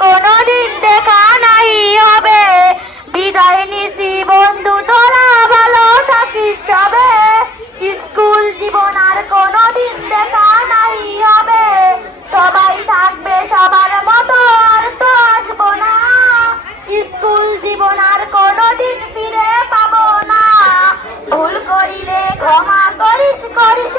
কোনদিন দেখা নাই হবে। বিদায় নিছি বন্ধু, তোরা ভালো থাকিস সবে স্কুল জীবন আর কোনদিন দেখা নাই হবে। সবাই থাকবে সবার মতো, আর তো আসব না। স্কুল জীবন আর কোনদিন ফিরে পাবো না। ভুল করিলে ক্ষমা করিস করিস